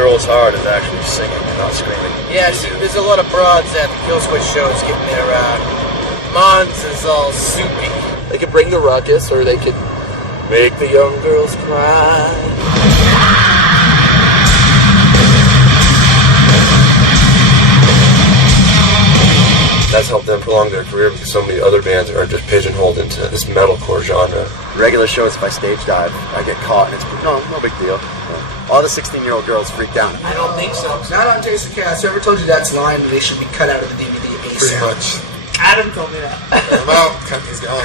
girls hard is actually singing, not screaming. Yeah, see, there's a lot of broads at the Killswitch shows getting their mons is all soupy. They could bring the ruckus, or they could make the young girls cry. That's helped them prolong their career because so many other bands are just pigeonholed into this metalcore genre. Regular shows, if I stage dive, I get caught, and it's no big deal. All the 16-year-old girls freak out. I don't think so. Not on Jason Cass. Whoever told you that's line, they should be cut out of the DVD. Pretty much. Adam told me that. Well, cut these going.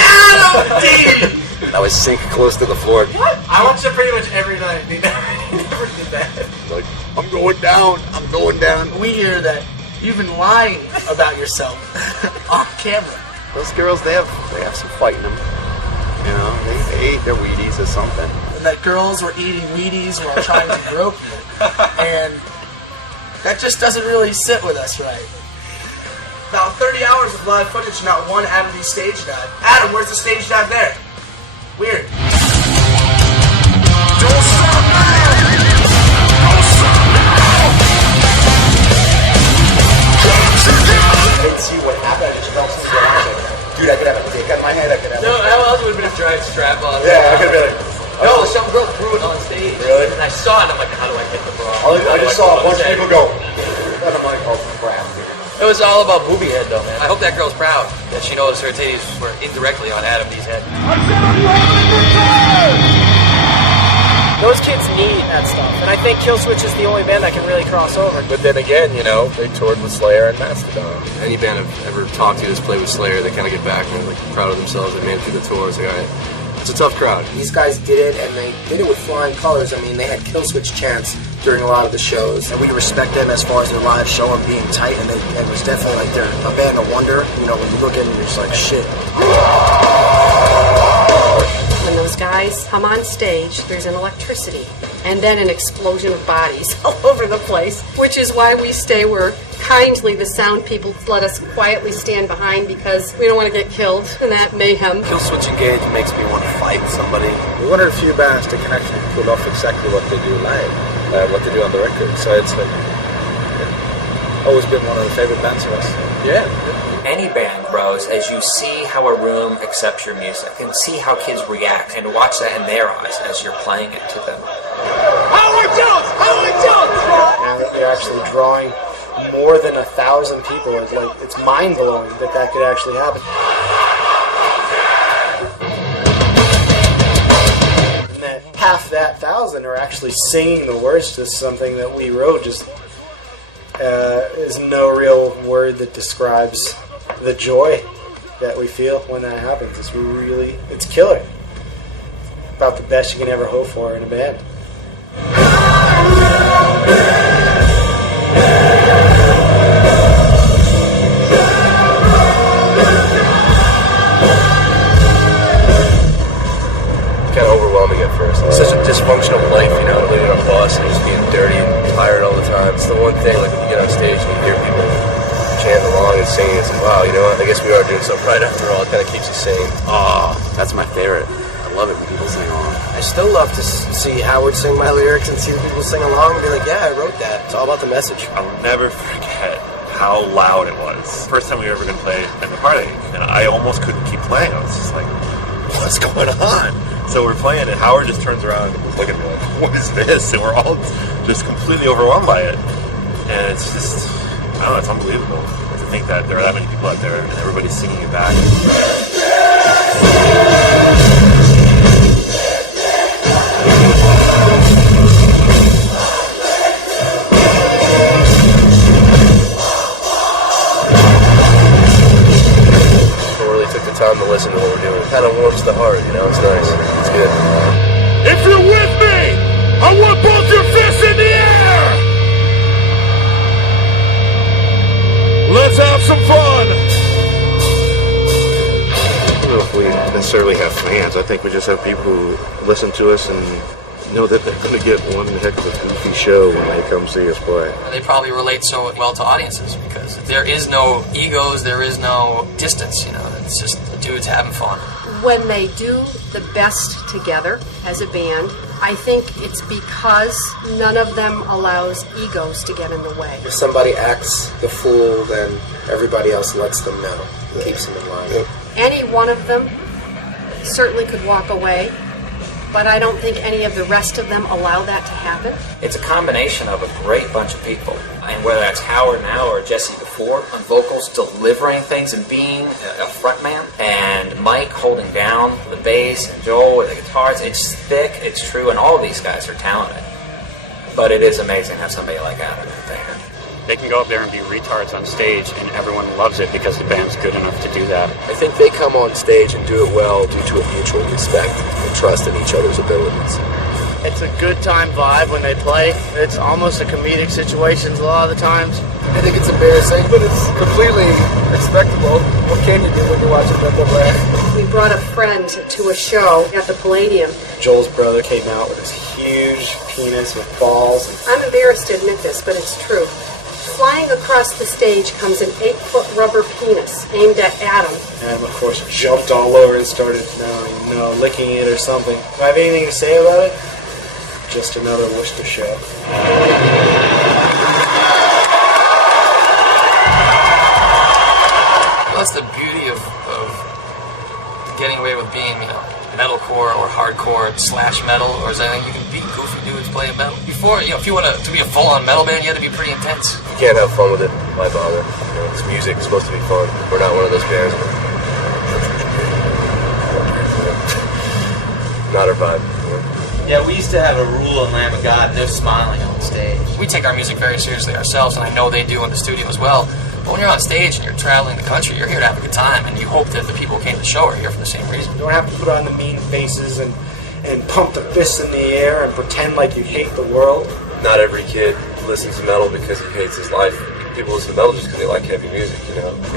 Adam D! I was sink close to the floor. What? I watched it pretty much every night. He never did that. Like, I'm going down. I'm going down. We hear that you've been lying about yourself on camera. Those girls, they have some fight in them. You know, they ate their Wheaties or something. And that girls were eating Wheaties while trying to grope you. And that just doesn't really sit with us right. About 30 hours of live footage, not one Adam D stage dive. Adam, where's the stage dive there? Weird. Don't stop now! Don't stop now! I didn't see what happened. I just felt something happen. Dude, I could have a dick on my head. I could have. No, that also would have been a drag strap on. Yeah, I could have been like. No, some girl threw it on stage. Really? And I saw it, and I'm like, how do I hit the bra? I just saw a bunch of people go. And I'm like, oh crap. It was all about booby head, though, man. I hope that girl's proud that she knows her titties were indirectly on Adam D's head. Those kids need that stuff, and I think Killswitch is the only band that can really cross over. But then again, you know, they toured with Slayer and Mastodon. Any band I've ever talked to that's played with Slayer, they kind of get back and they're like proud of themselves. They made it through the tour. It's like, all right, it's a tough crowd. These guys did it, and they did it with flying colors. I mean, they had Killswitch chants during a lot of the shows, and we respect them as far as their live show and being tight, and it was definitely like they're a band of wonder. You know, when you look at them, you're just like, shit. When those guys come on stage, there's an electricity and then an explosion of bodies all over the place, which is why we stay where kindly the sound people let us quietly stand behind because we don't want to get killed in that mayhem. Killswitch Engage makes me want to fight somebody. We're one of the few bands to can actually pull off exactly what they do live, what they do on the record. So it's always been one of the favorite bands of us. Yeah. Any band grows as you see how a room accepts your music and see how kids react and watch that in their eyes as you're playing it to them. Howard Jones! Howard Jones! Now that they're actually drawing more than 1,000 people, it's mind-blowing that could actually happen. And that half that 1,000 are actually singing the words to something that we wrote. Just is no real word that describes the joy that we feel when that happens. It's killer. About the best you can ever hope for in a band. Kind of overwhelming at first. It's such a dysfunctional life, you know, living on a bus and just being dirty and tired all the time. It's the one thing, like when you get on stage and you hear people chanting along and singing, it's like, wow, you know what, I guess we are doing something right after all. It kind of keeps you sane. Oh, that's my favorite. I love it when people sing along. I still love to see Howard sing my lyrics and see people sing along and be like, yeah, I wrote that. It's all about the message. I'll never forget how loud it was. First time we were ever going to play in the party, and I almost couldn't keep playing. I was just like, what's going on? So we're playing, and Howard just turns around and looks at me like, what is this? And we're all just completely overwhelmed by it. And it's just, I don't know, it's unbelievable to think that there are that many people out there and everybody's singing it back. Time to listen to what we're doing. It kind of warms the heart, you know, it's nice. It's good. If you're with me, I want both your fists in the air! Let's have some fun! I don't know if we necessarily have fans. I think we just have people who listen to us and know that they're going to get one heck of a goofy show when they come see us play. They probably relate so well to audiences because there is no egos, there is no distance, you know. It's just the dudes having fun. when they do the best together as a band, I think it's because none of them allows egos to get in the way. If somebody acts the fool, then everybody else lets them know. It keeps them in line. Any one of them certainly could walk away, but I don't think any of the rest of them allow that to happen. It's a combination of a great bunch of people, and whether that's Howard now or Jesse before, on vocals, delivering things and being a frontman, and Mike holding down the bass, and Joel with the guitars. It's thick, it's true, and all of these guys are talented. But it is amazing to have somebody like Adam in the band. They can go up there and be retards on stage, and everyone loves it because the band's good enough to do that. I think they come on stage and do it well due to a mutual respect and trust in each other's abilities. It's a good time vibe when they play. It's almost a comedic situations a lot of the times. I think it's embarrassing, but it's completely respectable. What can you do when you're watching metal band? We brought a friend to a show at the Palladium. Joel's brother came out with this huge penis with balls. I'm embarrassed to admit this, but it's true. Flying across the stage comes an 8-foot rubber penis aimed at Adam. And of course jumped all over and started, licking it or something. Do I have anything to say about it? Just another Worcester show. That's the beauty of getting away with being, metalcore or hardcore / metal, or something. You can be goofy dudes playing metal. Before, if you want to be a full-on metal band, you had to be pretty intense. You can't have fun with it. Why bother? It's music. It's supposed to be fun. We're not one of those bands. Not our vibe. Yeah, we used to have a rule in Lamb of God, no smiling on stage. We take our music very seriously ourselves, and I know they do in the studio as well. But when you're on stage and you're traveling the country, you're here to have a good time, and you hope that the people who came to the show are here for the same reason. You don't have to put on the mean faces and pump the fists in the air and pretend like you hate the world. Not every kid listens to metal because he hates his life. People listen to metal just because they like heavy music,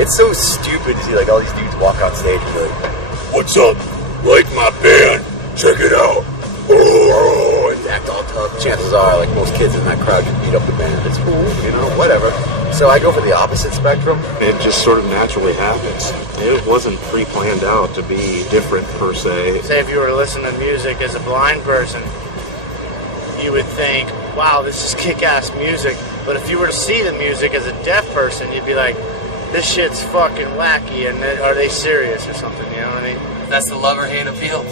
It's so stupid to see all these dudes walk on stage and be like, "What's up? Like my band? Check it out." And act all tough. Chances are, most kids in that crowd just beat up the band. It's cool, whatever. So I go for the opposite spectrum. It just sort of naturally happens. It wasn't pre-planned out to be different per se. Say if you were listening to music as a blind person, you would think, wow, this is kick-ass music. But if you were to see the music as a deaf person, you'd be like, this shit's fucking wacky, and are they serious or something, you know what I mean? That's the love or hate appeal.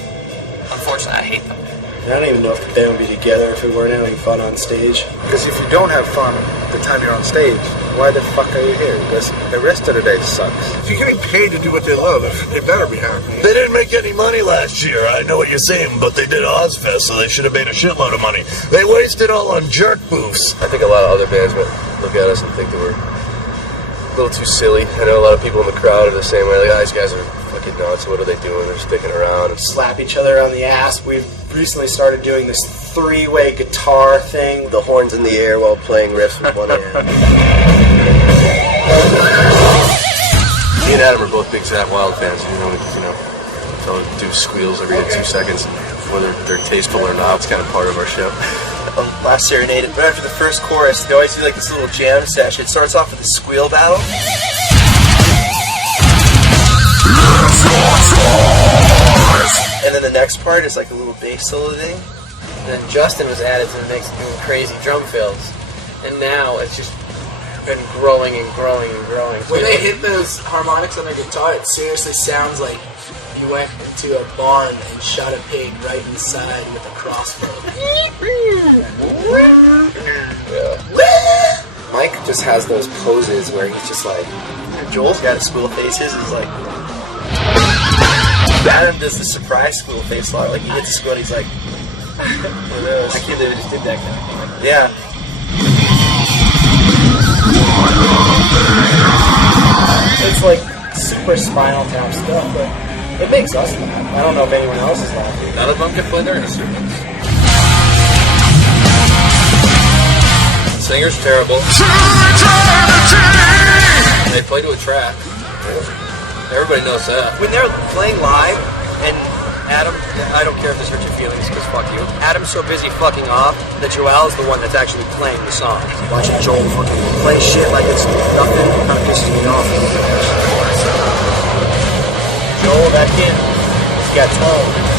Unfortunately, I hate them. I don't even know if the band would be together if we weren't having fun on stage. Because if you don't have fun the time you're on stage, why the fuck are you here? Because the rest of the day sucks. If you're getting paid to do what they love, they better be happy. They didn't make any money last year, I know what you're saying, but they did Ozfest, so they should have made a shitload of money. They wasted all on jerk booths. I think a lot of other bands would look at us and think that we're a little too silly. I know a lot of people in the crowd are the same way. These guys are fucking nuts. What are they doing? They're sticking around and slap each other on the ass. We've recently started doing this 3-way guitar thing. The horns in the air while playing riffs with one hand. Me and Adam are both big Zach Wild fans. They'll do squeals every 2 seconds. Whether they're tasteful or not, it's kind of part of our show. Last Serenade, right after the first chorus, they always do this little jam session. It starts off with a squeal battle. And then the next part is a little bass solo thing. And then Justin was added to the mix doing crazy drum fills. And now it's just been growing and growing and growing. When they hit those harmonics on their guitar, it seriously sounds like you went into a barn and shot a pig right in the side with a crossbow. Mike just has those poses where he's just like... Joel's got his school faces. He's like... Adam does the surprise school face a lot. He hits the school and he's like... I can't believe I just did that kind of thing. Yeah. It's super Spinal Tap stuff, but it makes us laugh. I don't know if anyone else is laughing. None of them can play their instruments. Singer's terrible. They play to a track. Everybody knows that. When they're playing live, and Adam, I don't care if this hurts your feelings, because fuck you. Adam's so busy fucking off that Joel's the one that's actually playing the song. Watching Joel fucking play shit like it's nothing kind of pisses me off. Joel, that kid, Ghetto.